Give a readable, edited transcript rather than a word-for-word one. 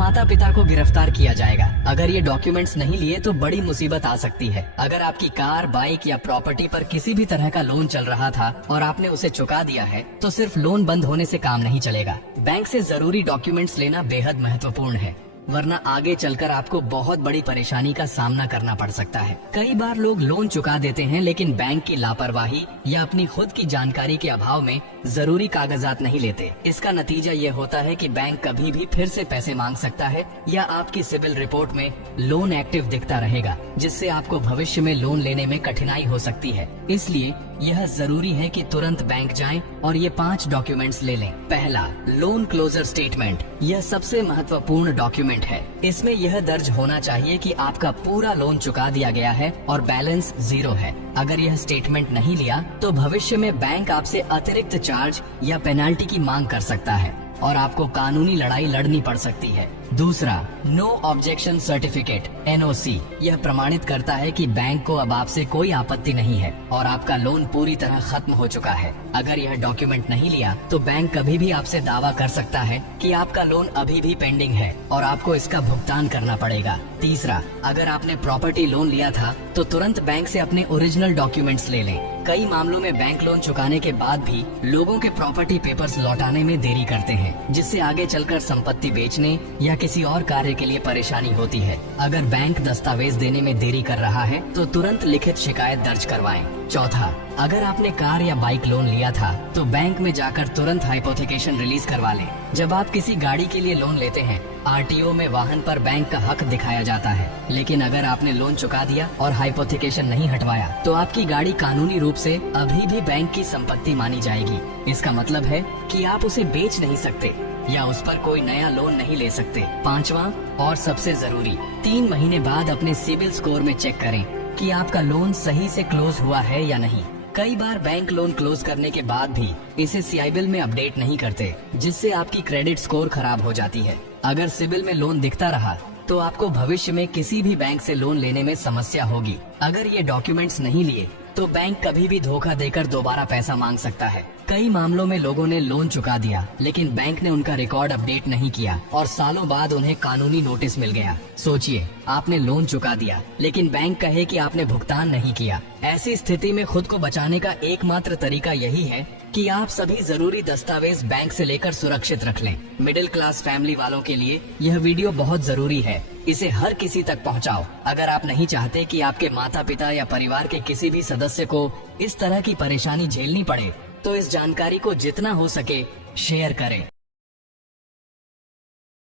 माता पिता को गिरफ्तार किया जाएगा। अगर ये डॉक्यूमेंट्स नहीं लिए तो बड़ी मुसीबत आ सकती है। अगर आपकी कार, बाइक या प्रॉपर्टी पर किसी भी तरह का लोन चल रहा था और आपने उसे चुका दिया है तो सिर्फ लोन बंद होने से काम नहीं चलेगा। बैंक से जरूरी डॉक्यूमेंट्स लेना बेहद महत्वपूर्ण है, वरना आगे चलकर आपको बहुत बड़ी परेशानी का सामना करना पड़ सकता है। कई बार लोग लोन चुका देते हैं लेकिन बैंक की लापरवाही या अपनी खुद की जानकारी के अभाव में जरूरी कागजात नहीं लेते। इसका नतीजा ये होता है कि बैंक कभी भी फिर से पैसे मांग सकता है या आपकी सिबिल रिपोर्ट में लोन एक्टिव दिखता रहेगा, जिससे आपको भविष्य में लोन लेने में कठिनाई हो सकती है। इसलिए यह जरूरी है कि तुरंत बैंक जाएं और ये 5 डॉक्यूमेंट्स ले लें। पहला, लोन क्लोजर स्टेटमेंट। यह सबसे महत्वपूर्ण डॉक्यूमेंट है। इसमें यह दर्ज होना चाहिए कि आपका पूरा लोन चुका दिया गया है और बैलेंस 0 है। अगर यह स्टेटमेंट नहीं लिया तो भविष्य में बैंक आपसे अतिरिक्त चार्ज या पेनाल्टी की मांग कर सकता है और आपको कानूनी लड़ाई लड़नी पड़ सकती है। दूसरा, नो ऑब्जेक्शन सर्टिफिकेट NOC। यह प्रमाणित करता है कि बैंक को अब आपसे कोई आपत्ति नहीं है और आपका लोन पूरी तरह खत्म हो चुका है। अगर यह डॉक्यूमेंट नहीं लिया तो बैंक कभी भी आपसे दावा कर सकता है कि आपका लोन अभी भी पेंडिंग है और आपको इसका भुगतान करना पड़ेगा। तीसरा, अगर आपने प्रॉपर्टी लोन लिया था तो तुरंत बैंक से अपने ओरिजिनल डॉक्यूमेंट्स ले लें। कई मामलों में बैंक लोन चुकाने के बाद भी लोगों के प्रॉपर्टी पेपर्स लौटाने में देरी करते हैं, जिससे आगे चलकर संपत्ति बेचने या किसी और कार्य के लिए परेशानी होती है। अगर बैंक दस्तावेज देने में देरी कर रहा है तो तुरंत लिखित शिकायत दर्ज करवाएं। चौथा, अगर आपने कार या बाइक लोन लिया था तो बैंक में जाकर तुरंत हाइपोथेकेशन रिलीज करवा लें। जब आप किसी गाड़ी के लिए लोन लेते हैं, RTO में वाहन पर बैंक का हक दिखाया जाता है, लेकिन अगर आपने लोन चुका दिया और हाइपोथेकेशन नहीं हटवाया तो आपकी गाड़ी कानूनी रूप से अभी भी बैंक की संपत्ति मानी जाएगी। इसका मतलब है कि आप उसे बेच नहीं सकते या उस पर कोई नया लोन नहीं ले सकते। पांचवा और सबसे जरूरी, 3 महीने बाद अपने सिबिल स्कोर में चेक करें कि आपका लोन सही से क्लोज हुआ है या नहीं। कई बार बैंक लोन क्लोज करने के बाद भी इसे सिबिल में अपडेट नहीं करते, जिससे आपकी क्रेडिट स्कोर खराब हो जाती है। अगर सिबिल में लोन दिखता रहा तो आपको भविष्य में किसी भी बैंक से लोन लेने में समस्या होगी। अगर ये डॉक्यूमेंट्स नहीं लिए तो बैंक कभी भी धोखा देकर दोबारा पैसा मांग सकता है। कई मामलों में लोगों ने लोन चुका दिया लेकिन बैंक ने उनका रिकॉर्ड अपडेट नहीं किया और सालों बाद उन्हें कानूनी नोटिस मिल गया। सोचिए, आपने लोन चुका दिया लेकिन बैंक कहे कि आपने भुगतान नहीं किया। ऐसी स्थिति में खुद को बचाने का एकमात्र तरीका यही है कि आप सभी जरूरी दस्तावेज बैंक से लेकर सुरक्षित रख लें। मिडिल क्लास फैमिली वालों के लिए यह वीडियो बहुत जरूरी है। इसे हर किसी तक पहुंचाओ। अगर आप नहीं चाहते कि आपके माता पिता या परिवार के किसी भी सदस्य को इस तरह की परेशानी झेलनी पड़े तो इस जानकारी को जितना हो सके शेयर करें।